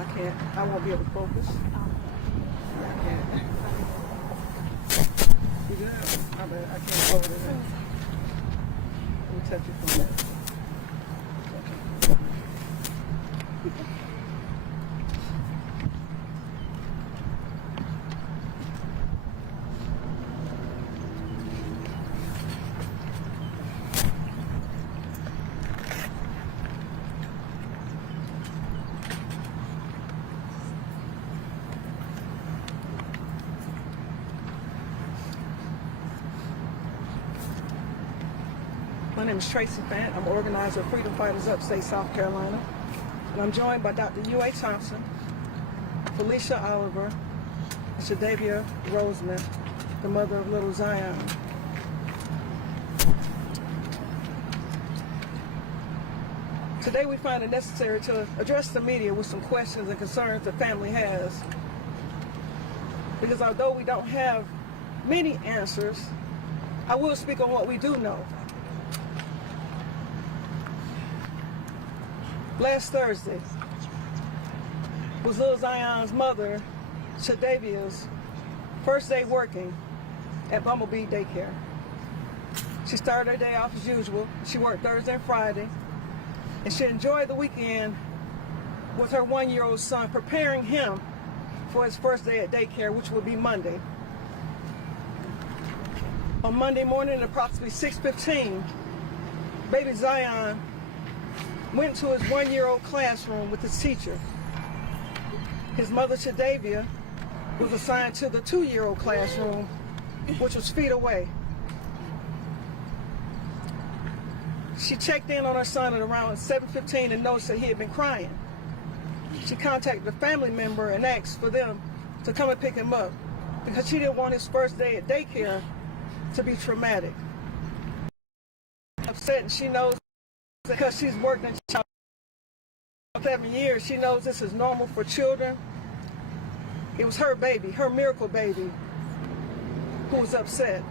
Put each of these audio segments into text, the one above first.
I can't. I won't be able to focus. I can't. You good? I can't hold it. Let me touch you from that. My name is Tracy Fant. I'm organizer of Freedom Fighters Upstate South Carolina. And I'm joined by Dr. U.A. Thompson, Felicia Oliver, and Shadavia Roseman, the mother of little Zion. Today we find it necessary to address the media with some questions and concerns the family has. Because although we don't have many answers, I will speak on what we do know. Last Thursday was little Zion's mother, Shadavia's, first day working at Bumble Bee Daycare. She started her day off as usual. She worked Thursday and Friday, and she enjoyed the weekend with her one-year-old son, preparing him for his first day at daycare, which will be Monday. On Monday morning at approximately 6:15, baby Zion went to his one-year-old classroom with his teacher. His mother, Shadavia, was assigned to the two-year-old classroom, which was feet away. She checked in on her son at around 7:15 and noticed that he had been crying. She contacted a family member and asked for them to come and pick him up because she didn't want his first day at daycare to be traumatic. Upset, and she knows because she's worked in child 7 years, she knows this is normal for children. It was her baby, her miracle baby, who was upset.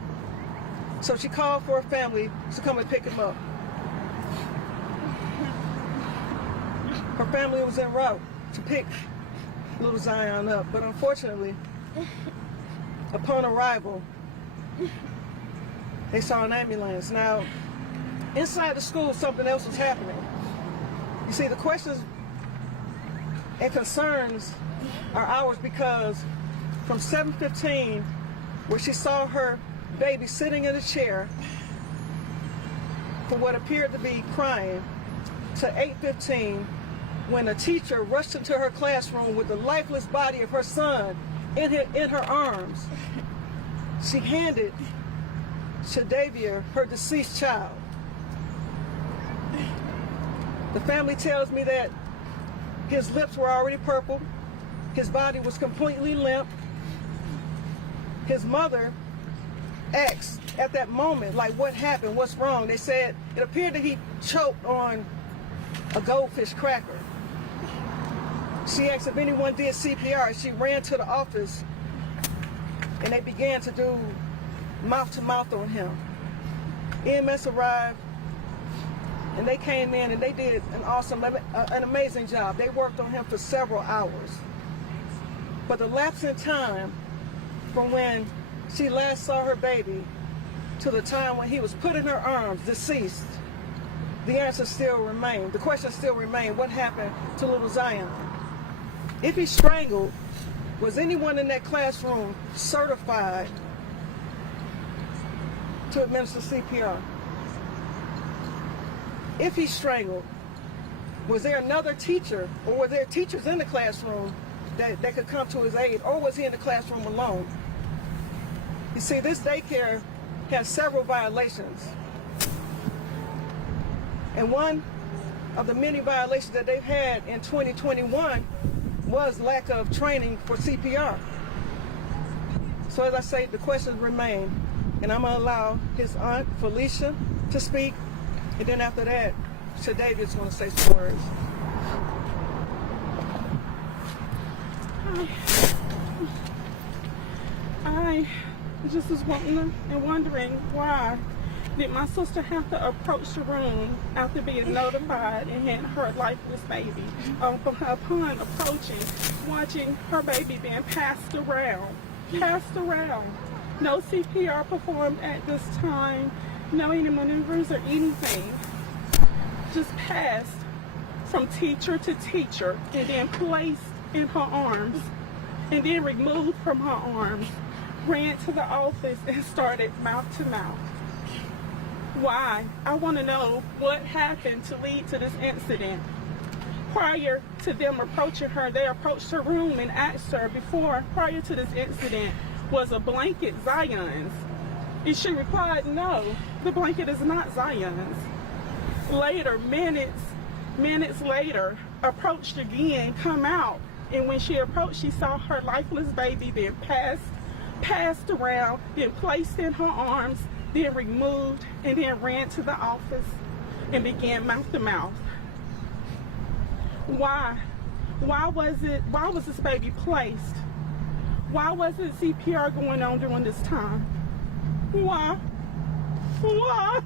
So she called for her family to come and pick him up. Her family was en route to pick little Zion up, but unfortunately, upon arrival, they saw an ambulance. Now, inside the school, something else was happening. You see, the questions and concerns are ours because from 7:15, where she saw her baby sitting in a chair for what appeared to be crying, to 8:15, when a teacher rushed into her classroom with the lifeless body of her son in her arms, she handed Shadavia her deceased child. The family tells me that his lips were already purple, his body was completely limp. His mother asked at that moment, like, what happened, what's wrong? They said it appeared that he choked on a goldfish cracker. She asked if anyone did CPR. She ran to the office and they began to do mouth-to-mouth on him. EMS arrived and they came in and they did an amazing job. They worked on him for several hours. But the lapse in time from when she last saw her baby to the time when he was put in her arms, deceased, the answer still remained. The question still remained, what happened to little Zion? If he strangled, was anyone in that classroom certified to administer CPR? If he strangled, was there another teacher, or were there teachers in the classroom that could come to his aid, or was he in the classroom alone? You see, this daycare has several violations. And one of the many violations that they've had in 2021 was lack of training for CPR. So as I say, the questions remain, and I'm gonna allow his aunt, Felicia, to speak, and then after that, Shadavia's gonna say some words. I just was wondering why did my sister have to approach the room after being notified and had her lifeless baby. Upon approaching, watching her baby being passed around. No CPR performed at this time, no any maneuvers or anything. Just passed from teacher to teacher and then placed in her arms and then removed from her arms, ran to the office and started mouth to mouth. Why? I want to know what happened to lead to this incident. Prior to them approaching her, they approached her room and asked her prior to this incident, was a blanket Zion's? And she replied, no, the blanket is not Zion's. Later, minutes later, approached again, come out, and when she approached, she saw her lifeless baby being passed around, then placed in her arms, then removed, and then ran to the office and began mouth to mouth. Why? Why was this baby placed? Why wasn't CPR going on during this time? Why? Why?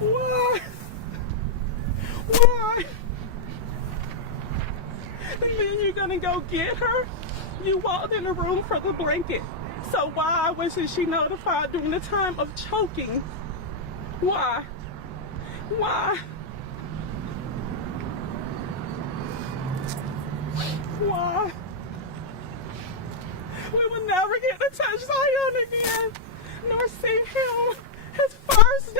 Why? Why? And then you're gonna go get her? You walked in the room for the blanket. So why wasn't she notified during the time of choking? Why? Why? Why? We will never get to touch Zion again, nor see him. His first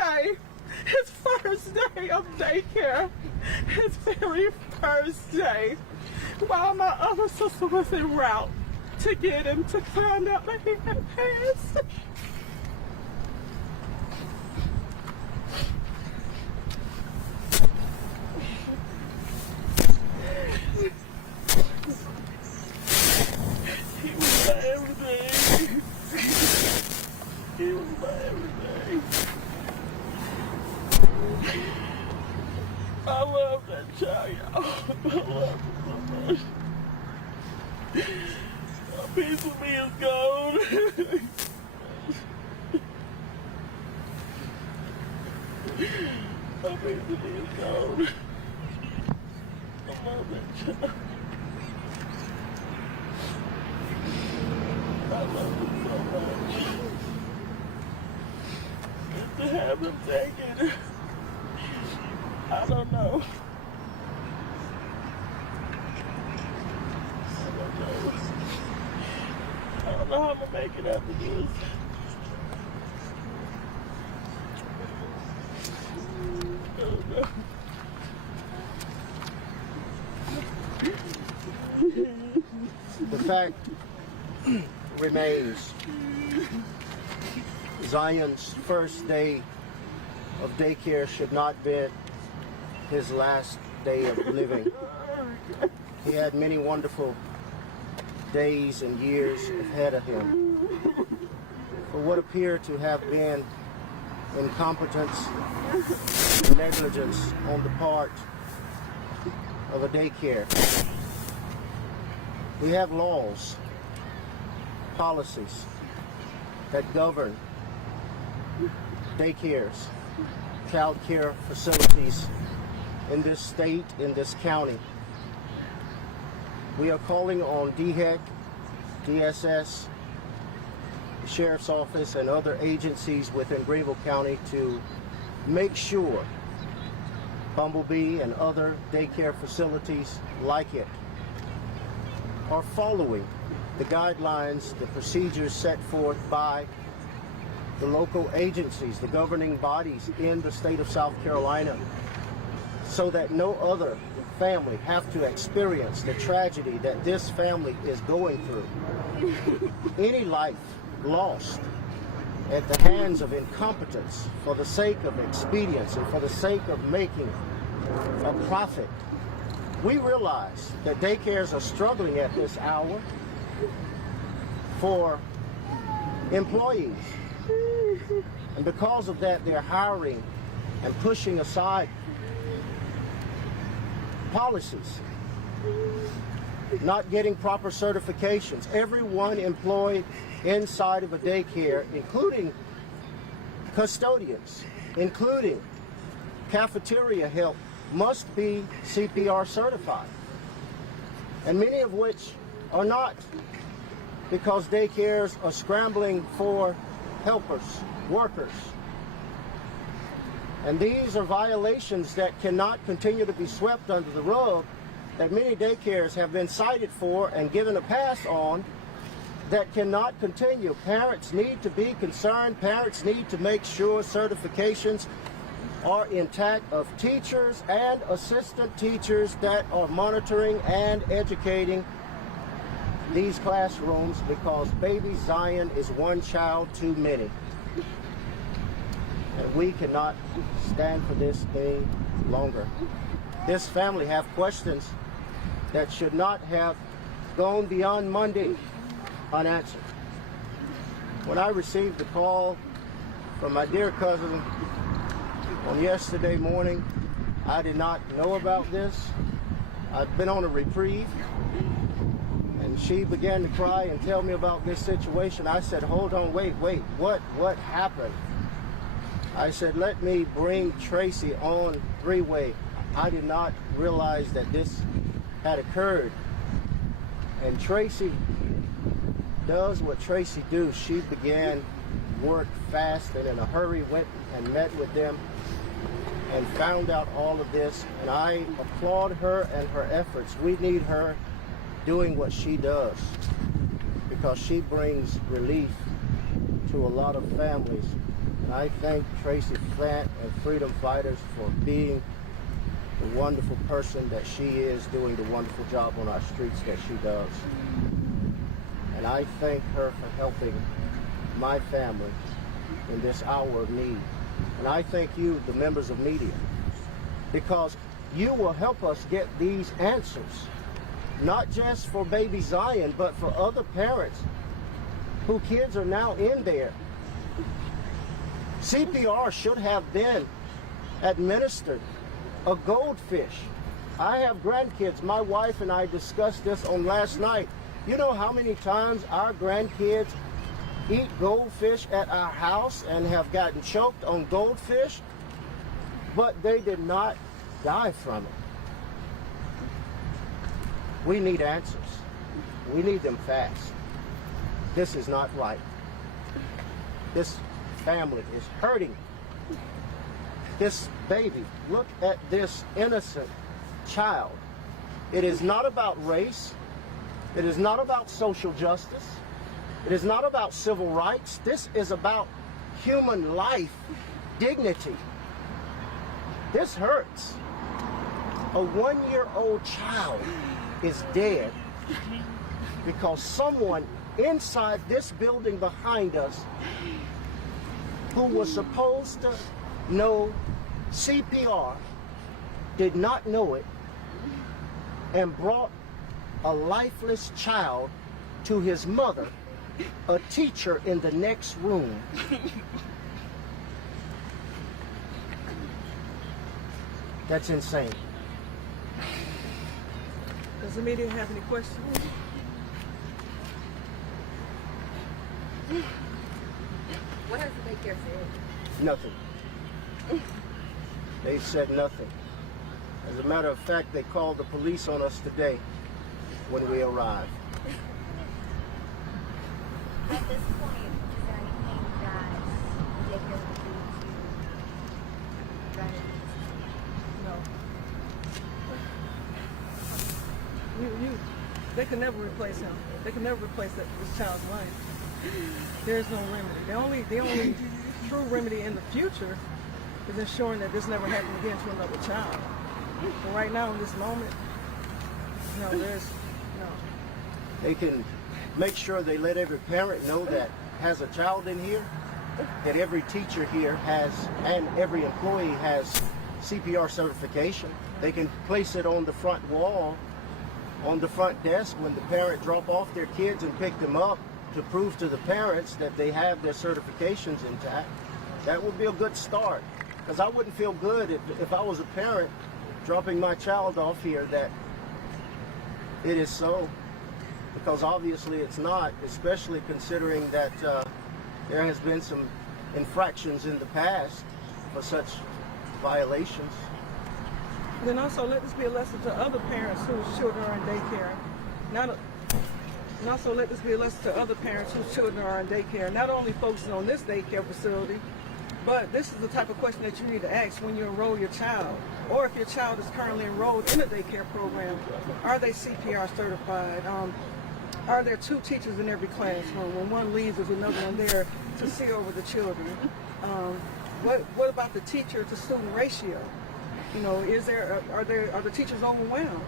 day of daycare, his very first day, while my other sister was en route to get him to find out that he had passed. He was my everything. He was my everything. I love that child, y'all. I love him so much. A piece of me is gone. A piece of me is gone. I love that child. I love him so much. And to have him taken, I don't know. I don't know how I'm gonna make it after this. I don't know. The fact remains, Zion's first day of daycare should not be his last day of living. He had many wonderful days and years ahead of him. For what appeared to have been incompetence and negligence on the part of a daycare. We have laws, policies that govern daycares, child care facilities in this state, in this county. We are calling on DHEC, DSS, the Sheriff's Office, and other agencies within Greenville County to make sure Bumble Bee and other daycare facilities like it are following the guidelines, the procedures set forth by the local agencies, the governing bodies in the state of South Carolina, so that no other family have to experience the tragedy that this family is going through. Any life lost at the hands of incompetence for the sake of expedience and for the sake of making a profit. We realize that daycares are struggling at this hour for employees. And because of that, they're hiring and pushing aside policies, not getting proper certifications. Everyone employed inside of a daycare, including Custodians, including cafeteria help, must be CPR certified, and many of which are not, because daycares are scrambling for helpers, workers. And these are violations that cannot continue to be swept under the rug, that many daycares have been cited for and given a pass on, that cannot continue. Parents need to be concerned. Parents need to make sure certifications are intact of teachers and assistant teachers that are monitoring and educating these classrooms, because baby Zion is one child too many. And we cannot stand for this any longer. This family have questions that should not have gone beyond Monday unanswered. When I received the call from my dear cousin on yesterday morning, I did not know about this. I've been on a reprieve, and she began to cry and tell me about this situation. I said, hold on, wait, what happened? I said, let me bring Tracy on three-way. I did not realize that this had occurred. And Tracy does what Tracy do. She began work fast and in a hurry, went and met with them and found out all of this. And I applaud her and her efforts. We need her doing what she does, because she brings relief to a lot of families. And I thank Tracy Plant and Freedom Fighters for being the wonderful person that she is, doing the wonderful job on our streets that she does. And I thank her for helping my family in this hour of need. And I thank you, the members of media, because you will help us get these answers, not just for baby Zion, but for other parents whose kids are now in there. CPR should have been administered. A goldfish. I have grandkids. My wife and I discussed this on last night. You know how many times our grandkids eat goldfish at our house and have gotten choked on goldfish, but they did not die from it. We need answers. We need them fast. This is not right. This family is hurting. This baby, look at this innocent child. It is not about race. It is not about social justice. It is not about civil rights. This is about human life, dignity. This hurts. A 1-year-old child is dead because someone inside this building behind us, who was supposed to know CPR, did not know it, and brought a lifeless child to his mother, a teacher in the next room. That's insane. Does the media have any questions? What has the daycare said? Nothing. They said nothing. As a matter of fact, they called the police on us today when we arrived. At this point, is there anything that the daycare will do to remedy No. They can never replace him. They can never replace this child's life. There's no remedy. The only true remedy in the future is ensuring that this never happens again to another child. But right now, in this moment, there's no. They can make sure they let every parent know that has a child in here, that every teacher here has, and every employee has CPR certification. They can place it on the front wall, on the front desk when the parent drop off their kids and pick them up, to prove to the parents that they have their certifications intact. That would be a good start, because I wouldn't feel good if I was a parent dropping my child off here that it is so, because obviously it's not, especially considering that there has been some infractions in the past for such violations. Then also let this be a lesson to other parents whose children are in daycare. And also let this be a lesson to other parents whose children are in daycare, not only focusing on this daycare facility, but this is the type of question that you need to ask when you enroll your child, or if your child is currently enrolled in a daycare program. Are they CPR certified? Are there 2 teachers in every classroom? When one leaves, there's another one there to see over the children. What about the teacher to student ratio? You know, are the teachers overwhelmed?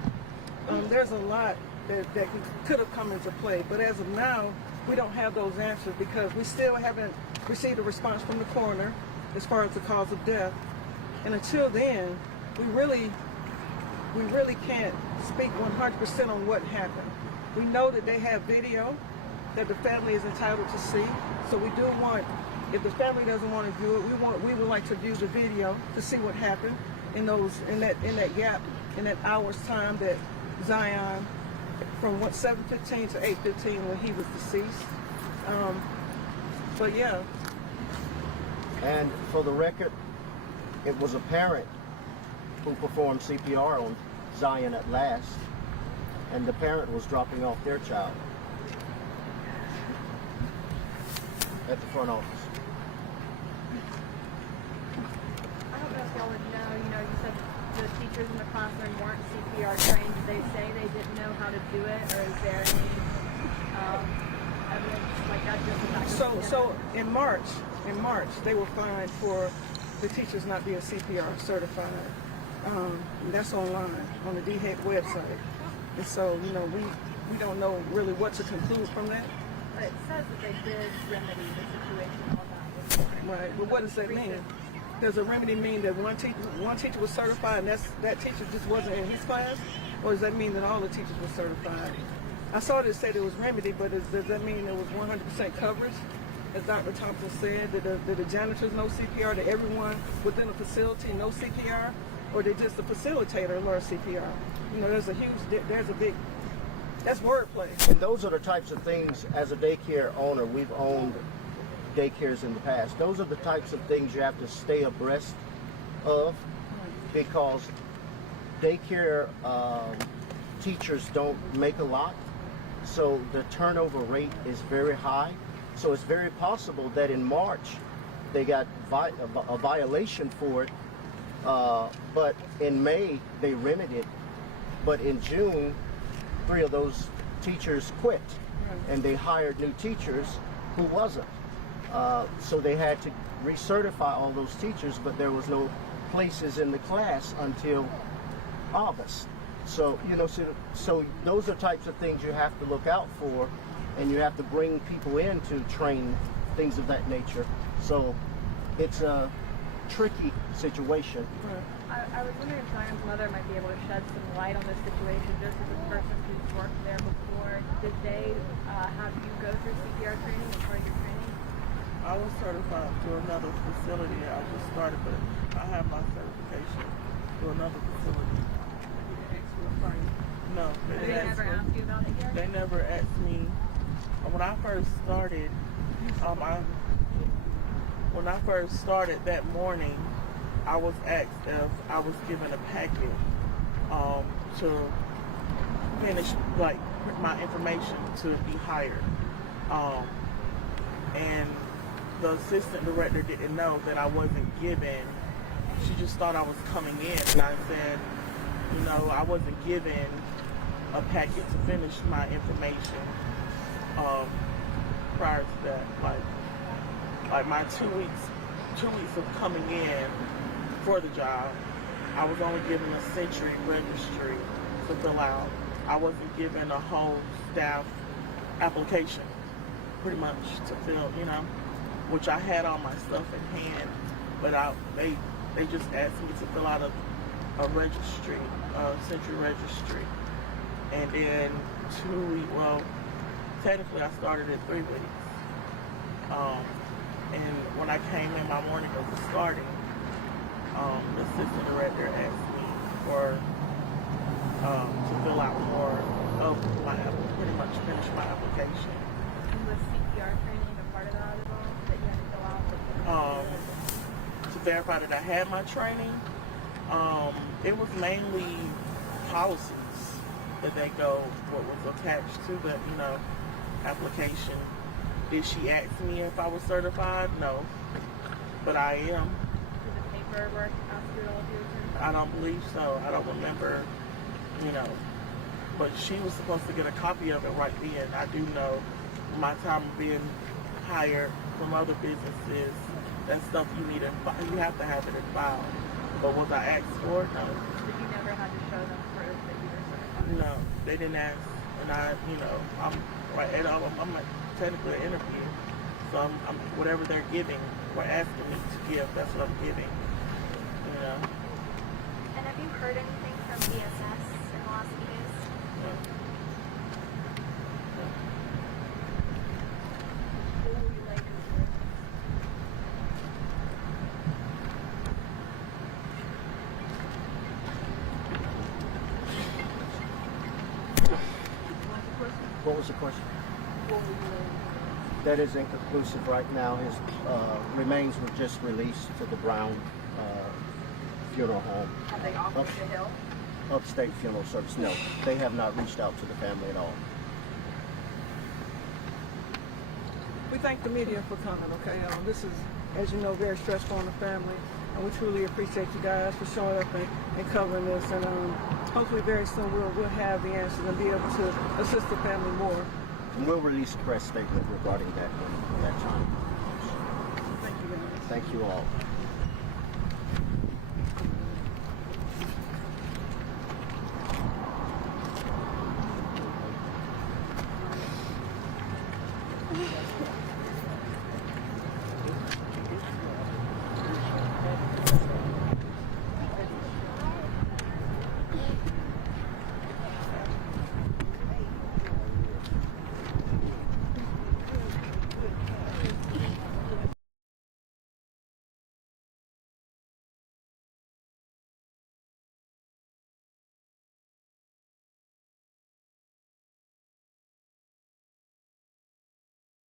There's a lot that could have come into play, but as of now, we don't have those answers because we still haven't received a response from the coroner as far as the cause of death. And until then, we really can't speak 100% on what happened. We know that they have video that the family is entitled to see, so we do want, if the family doesn't want to view it, we would like to view the video to see what happened in that gap, in that hour's time that Zion, from 7:15 to 8:15 when he was deceased. But yeah. And for the record, it was a parent who performed CPR on Zion at last, and the parent was dropping off their child at the front office. I don't know if y'all would know, you said the teachers in the classroom weren't CPR trained. Did they say they didn't know how to do it, or is there any evidence like that? So in March, they were fined for the teachers not being CPR certified. That's online on the DHEC website. And so, we don't know really what to conclude from that. But it says that they did remedy the situation on that before. Right, but what does that mean? Does a remedy mean that one teacher was certified and that teacher just wasn't in his class? Or does that mean that all the teachers were certified? I saw it say there was remedy, but does that mean there was 100% coverage? As Dr. Thompson said, did the janitors know CPR? Did everyone within the facility know CPR? Or did just the facilitator learn CPR? There's a big, that's wordplay. And those are the types of things, as a daycare owner, we've owned daycares in the past. Those are the types of things you have to stay abreast of, because daycare teachers don't make a lot, so the turnover rate is very high. So it's very possible that in March they got a violation for it, but in May they remedied it. But in June, 3 of those teachers quit, and they hired new teachers who wasn't. So they had to recertify all those teachers, but there was no places in the class until August. So, so those are types of things you have to look out for, and you have to bring people in to train, things of that nature. So it's a tricky situation. I was wondering if Zion's mother might be able to shed some light on this situation, just as a person who's worked there before. Did they have you go through CPR training as part of your training? I was certified through another facility. I just started, but I have my certification through another facility. No, They never asked you about it yet? They never asked me. When I first started, when I first started that morning, I was asked if I was given a packet to finish, like, my information to be hired. And the assistant director didn't know that I wasn't given. She just thought I was coming in, and I said, I wasn't given a packet to finish my information prior to that. Like my 2 weeks of coming in for the job, I was only given a Century registry to fill out. I wasn't given a whole staff application, pretty much, to fill, which I had all my stuff in hand, but they just asked me to fill out a registry, a Century registry. And then 2 weeks, well, technically I started at 3 weeks. And when I came in my morning of starting, the assistant director asked me to fill out more of pretty much finish my application. And was CPR training a part of that as well, that you had to fill out? to verify that I had my training. It was mainly policies that they go, what was attached to the, application. Did she ask me if I was certified? No, but I am. Did the paperwork ask you at all if you were certified? I don't believe so. I don't remember, but she was supposed to get a copy of it right then. I do know my time of being hired from other businesses, that stuff you have to have it in file. But was I asked for it? No. But you never had to show them proof that you were certified? No, they didn't ask. And I'm technically an interview. So I'm whatever they're giving, or asking me to give, that's what I'm giving. And have you heard anything from DSS in the last few days? No. What will you like to do? What was the question? What will you like to do? That is inconclusive right now. His remains were just released to the Brown funeral home, Have they offered the hill? upstate funeral service. No, they have not reached out to the family at all. We thank the media for coming, okay? This is, as you know, very stressful on the family, and we truly appreciate you guys for showing up and covering this, and hopefully very soon we'll have the answers and be able to assist the family more. And we'll release a press statement regarding that when that time. Thank you, guys. Thank you all.